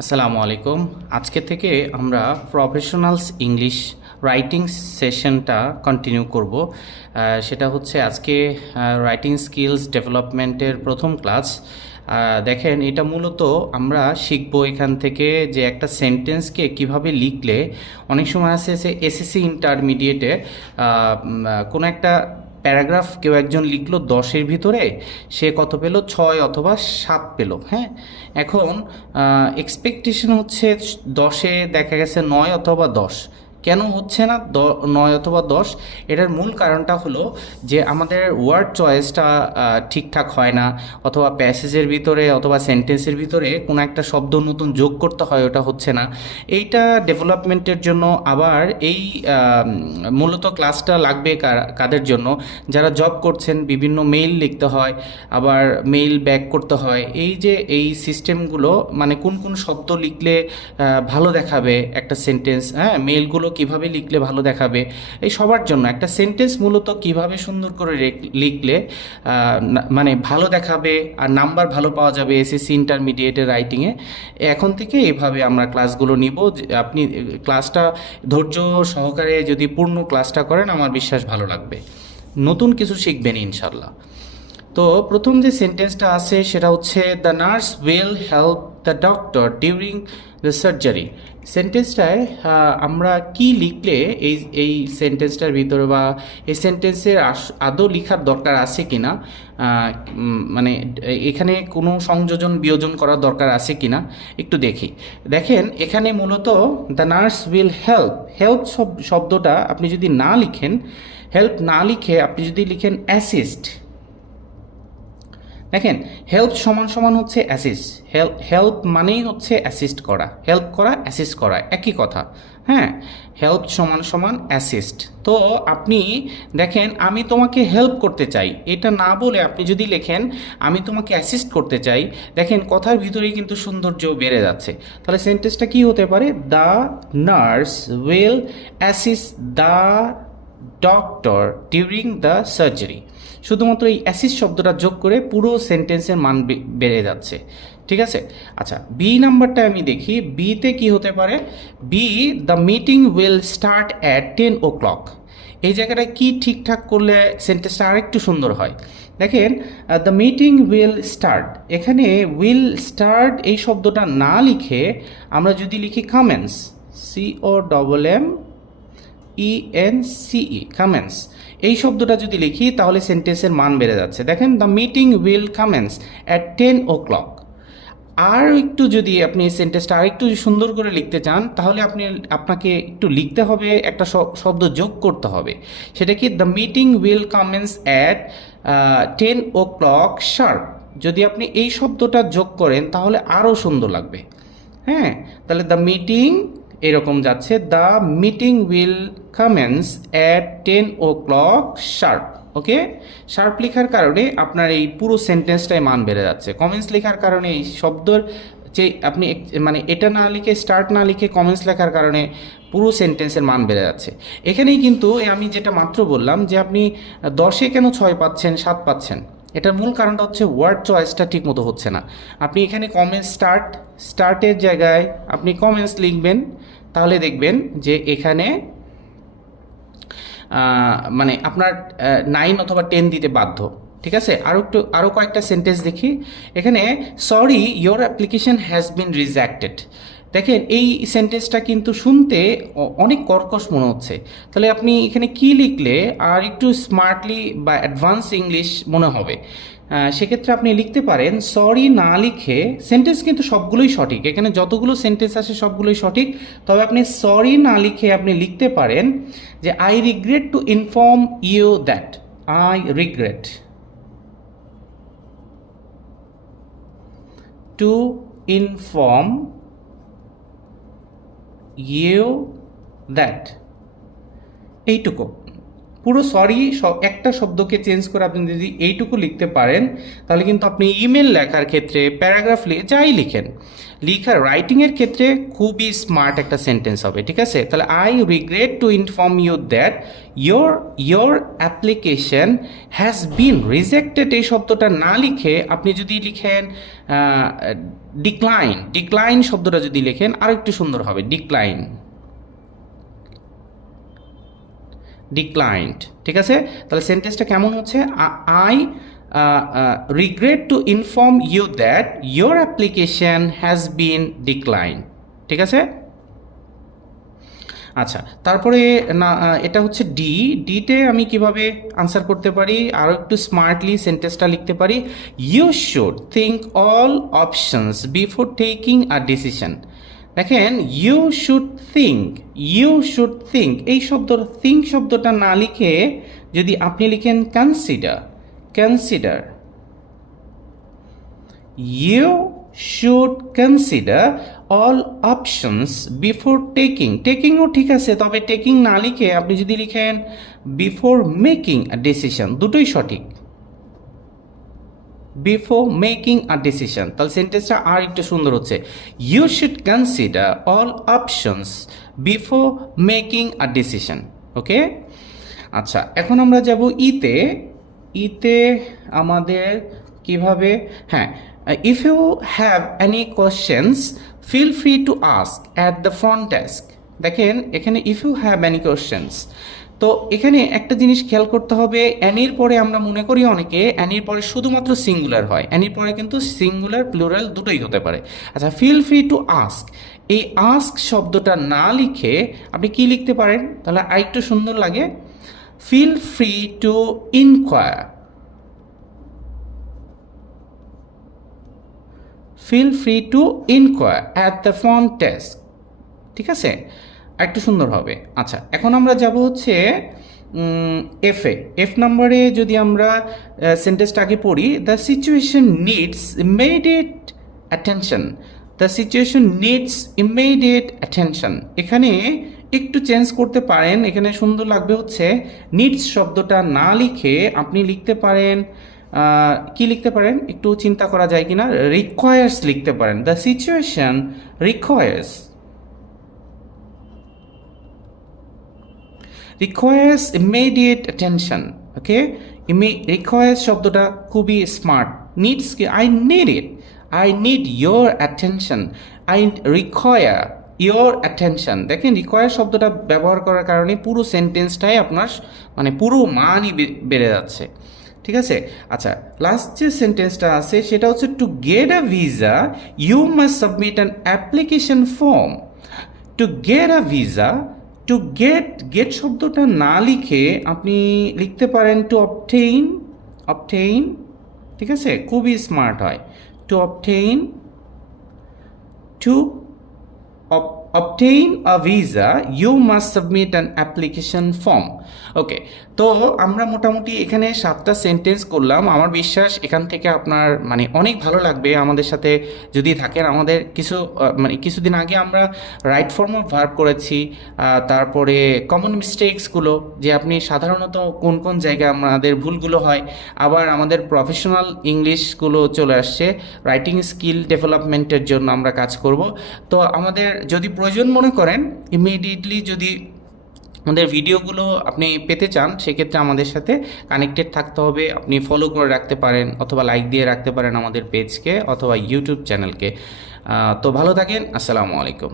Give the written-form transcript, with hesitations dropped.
আসসালামু আলাইকুম। আজকে থেকে আমরা প্রফেশনালস ইংলিশ রাইটিং সেশনটা কন্টিনিউ করব। সেটা হচ্ছে আজকে রাইটিং স্কিলস ডেভেলপমেন্টের প্রথম ক্লাস। দেখেন, এটা মূলত আমরা শিখব এখান থেকে যে একটা সেন্টেন্সকে কিভাবে লিখলে অনেক সময় আছে যে এসএসসি ইন্টারমিডিয়েটে কোনো একটা প্যারাগ্রাফ কেউ একজন লিখলো 10-এর ভিতরে, সে কত পেল? 6 অথবা 7 পেল। হ্যাঁ, এখন এক্সপেকটেশন হচ্ছে 10-এ দেখা গেছে 9 অথবা 10। কেন হচ্ছে না 9 অথবা 10? এটার মূল কারণটা হলো যে আমাদের ওয়ার্ড চয়েসটা ঠিকঠাক হয় না, অথবা প্যাসেজের ভিতরে অথবা সেন্টেন্সের ভিতরে কোনো একটা শব্দ নতুন যোগ করতে হয়, ওটা হচ্ছে না। এইটা ডেভেলপমেন্টের জন্য আবার এই মূলত ক্লাসটা লাগবে কাদের জন্য? যারা জব করছেন, বিভিন্ন মেইল লিখতে হয়, আবার মেইল ব্যাক করতে হয়। এই যে এই সিস্টেমগুলো, মানে কোন কোন শব্দ লিখলে ভালো দেখাবে একটা সেন্টেন্স, হ্যাঁ, মেইলগুলো কিভাবে লিখলে ভালো দেখাবে, এই সবার জন্য একটা সেন্টেন্স মূলত কিভাবে সুন্দর করে লিখলে মানে ভালো দেখাবে আর নাম্বার ভালো পাওয়া যাবে এসএসসি ইন্টারমিডিয়েটের রাইটিংয়ে। এখন থেকে এভাবে আমরা ক্লাসগুলো নিব। আপনি ক্লাসটা ধৈর্য সহকারে যদি পূর্ণ ক্লাসটা করেন, আমার বিশ্বাস ভালো লাগবে, নতুন কিছু শিখবেন ইনশাল্লাহ। তো প্রথম যে সেন্টেন্সটা আছে সেটা হচ্ছে the nurse will help the doctor during the surgery. সেন্টেন্সটায় আমরা কি লিখলে এই এই সেন্টেন্সটার ভিতরে বা এই সেন্টেন্সের আদৌ লেখার দরকার আছে কি না, মানে এখানে কোনো সংযোজন বিয়োজন করার দরকার আছে কি না একটু দেখি। দেখেন, এখানে মূলত the nurse will help, help শব্দটা আপনি যদি না লিখেন, হেল্প না লিখে আপনি যদি লিখেন অ্যাসিস্ট। দেখেন, হেল্প সমান সমান হচ্ছে অ্যাসিস্ট। হেল্প মানেই হচ্ছে অ্যাসিস্ট করা, হেল্প করা অ্যাসিস্ট করা একই কথা। হ্যাঁ, হেল্প সমান সমান অ্যাসিস্ট। তো আপনি দেখেন, আমি তোমাকে হেল্প করতে চাই, এটা না বলে আপনি যদি লেখেন আমি তোমাকে অ্যাসিস্ট করতে চাই, দেখেন কথার ভিতরেই কিন্তু সৌন্দর্য বেড়ে যাচ্ছে। তাহলে সেন্টেন্সটা কি হতে পারে? The nurse will assist the doctor during the surgery. শুধুমাত্র এই অ্যাসিস্ট শব্দটা যোগ করে পুরো সেন্টেন্সের মান বেড়ে যাচ্ছে। ঠিক আছে, আচ্ছা, বি নাম্বারটা আমি দেখি। বিতে কি হতে পারে? B, the meeting will start at 10 o'clock। এই জায়গাটায় কি ঠিকঠাক করলে সেন্টেন্সটা আরেকটু সুন্দর হয়? দেখেন, দ্য মিটিং উইল স্টার্ট, এখানে উইল স্টার্ট এই শব্দটা না লিখে আমরা যদি লিখি কমেন্স, COMMENCE, কমেন্স, এই শব্দটা যদি লিখি তাহলে সেন্টেন্সের মান বেড়ে যাচ্ছে। দেখেন, the meeting will commence at 10 o'clock। আর একটু যদি আপনি সেন্টেন্সটা আর একটু সুন্দর করে লিখতে চান, তাহলে আপনাকে একটু লিখতে হবে, একটা শব্দ যোগ করতে হবে। সেটা কি? The meeting will commence at 10 o'clock sharp. যদি আপনি এই শব্দটা যোগ করেন তাহলে আরও সুন্দর লাগবে। হ্যাঁ, তাহলে দ্য মিটিং এরকম যাচ্ছে, the meeting will commence at 10 o'clock sharp. Okay, sharp লেখার কারণে আপনার এই পুরো সেন্টেন্সটাই মান বেড়ে যাচ্ছে। কমেন্টস লেখার কারণে এই শব্দর যে আপনি মানে এটা না লিখে, স্টার্ট না লিখে কমেন্টস লেখার কারণে পুরো সেন্টেন্সের মান বেড়ে যাচ্ছে। এখানেই কিন্তু আমি যেটা মাত্র বললাম যে আপনি 10-এ কেন 6 পাচ্ছেন, 7 পাচ্ছেন, এটার মূল কারণটা হচ্ছে ওয়ার্ড চয়েসটা ঠিক মতো হচ্ছে না। আপনি এখানে কমেন্টস স্টার্টের জায়গায় আপনি কমেন্টস লিখবেন, তাহলে দেখবেন যে এখানে মানে আপনার 9 অথবা 10 দিতে বাধ্য। ঠিক আছে, আরও কয়েকটা সেন্টেন্স দেখি। এখানে sorry your application has been rejected. দেখেন, এই সেন্টেন্সটা কিন্তু শুনতে অনেক কর্কশ মনে হচ্ছে। তাহলে আপনি এখানে কি লিখলে আর একটু স্মার্টলি বা অ্যাডভান্স ইংলিশ মনে হবে? সেক্ষেত্রে আপনি লিখতে পারেন, সরি না লিখে, সেন্টেন্স কিন্তু সবগুলোই সঠিক, এখানে যতগুলো সেন্টেন্স আছে সবগুলোই সঠিক, তবে আপনি সরি না লিখে আপনি লিখতে পারেন যে I regret to inform you that, I regret to inform you that, এইটুকু পুরো সরি একটা শব্দকে চেঞ্জ করে আপনি যদি এইটুকু লিখতে পারেন, তাহলে কিন্তু আপনি ইমেল লেখার ক্ষেত্রে, প্যারাগ্রাফ যাই লিখেন, রাইটিংয়ের ক্ষেত্রে খুবই স্মার্ট একটা সেন্টেন্স হবে। ঠিক আছে, তাহলে I regret to inform you that your application has been rejected. এই শব্দটা না লিখে আপনি যদি লিখেন ডিক্লাইন শব্দটা যদি লিখেন আর একটু সুন্দর হবে, ডিক্লাইন্ড। ঠিক আছে, তাহলে সেন্টেন্সটা কেমন হচ্ছে, I regret to inform you that your application has been decline. ঠিক আছে, আচ্ছা, তারপরে না এটা হচ্ছে ডিতে আমি কিভাবে আনসার করতে পারি, আরও একটু স্মার্টলি সেন্টেন্সটা লিখতে পারি, you should think all options before taking a decision. দেখেন, ইউ শুড থিঙ্ক, এই থিঙ্ক শব্দটা না লিখে যদি আপনি লিখেন consider, you should consider all options before টেকিংও ঠিক আছে, তবে টেকিং না লিখে আপনি যদি লিখেন বিফোর মেকিং আ ডিসিশন, দুটোই সঠিক, বিফোর মেকিং আ ডিসিশন, তাহলে সেন্টেন্সটা আর একটু সুন্দর হচ্ছে, you should consider all options before making a decision. Okay, আচ্ছা, এখন আমরা যাব ইতে আমাদের কিভাবে, হ্যাঁ, if you have any questions feel free to ask at the front desk. দেখেন, এখানে if you have any questions, তো এখানে একটা জিনিস খেয়াল করতে হবে, অ্যানির পরে আমরা মনে করি অনেকে অ্যানির পরে শুধুমাত্র সিঙ্গুলার হয়, অ্যানির পরে কিন্তু সিঙ্গুলার প্লুরাল দুটোই হতে পারে। আচ্ছা, ফিল ফ্রি টু আস্ক, এই আস্ক শব্দটা না লিখে আপনি কি লিখতে পারেন, তাহলে আরেকটু সুন্দর লাগে, feel free to inquire, feel free to inquire at the front desk. ঠিক আছে, একটু সুন্দর হবে। আচ্ছা, এখন আমরা যাব হচ্ছে এফ নাম্বারে যদি আমরা সেন্টেন্সটাকে পড়ি, the situation needs immediate attention. এখানে একটু চেঞ্জ করতে পারেন, এখানে সুন্দর লাগবে হচ্ছে নিডস শব্দটা না লিখে আপনি লিখতে পারেন, কি লিখতে পারেন একটু চিন্তা করা যায় কিনা, রিকোয়ার্স লিখতে পারেন, the situation requires immediate attention. Okay, requires শব্দটা খুবই স্মার্ট, নিডস কি, I need your attention, I require your attention. দেখেন, রিকোয়ার শব্দটা ব্যবহার করার কারণে পুরো সেন্টেন্সটাই আপনার মানে পুরো মানই বেড়ে যাচ্ছে। ঠিক আছে, আচ্ছা, লাস্ট যে সেন্টেন্সটা আছে সেটা হচ্ছে, to get a visa you must submit an application form. To get a visa, to get শব্দটা না লিখে আপনি লিখতে পারেন টু অবটেইন। ঠিক আছে, খুবই স্মার্ট হয়, টু obtain a visa you must submit an application form. Okay, তো আমরা মোটামুটি এখানে 7টা সেন্টেন্স করলাম। আমার বিশ্বাস এখান থেকে আপনার মানে অনেক ভালো লাগবে আমাদের সাথে যদি থাকেন। আমাদের কিছুদিন আগে আমরা রাইট ফর্ম অফ ভার্ব করেছি, তারপরে কমন মিস্টেকসগুলো, যে আপনি সাধারণত কোন কোন জায়গায় আমাদের ভুলগুলো হয়, আবার আমাদের প্রফেশনাল ইংলিশগুলো চলে আসছে, রাইটিং স্কিল ডেভেলপমেন্টের জন্য আমরা কাজ করব। তো আমাদের যদি প্রয়োজন মনে করেন, ইমিডিয়েটলি যদি আমাদের ভিডিওগুলো আপনি পেতে চান, সেক্ষেত্রে আমাদের সাথে কানেক্টেড থাকতে হবে। আপনি ফলো করে রাখতে পারেন অথবা লাইক দিয়ে রাখতে পারেন আমাদের পেজকে অথবা ইউটিউব চ্যানেলকে। তো ভালো থাকেন, আসসালামু আলাইকুম।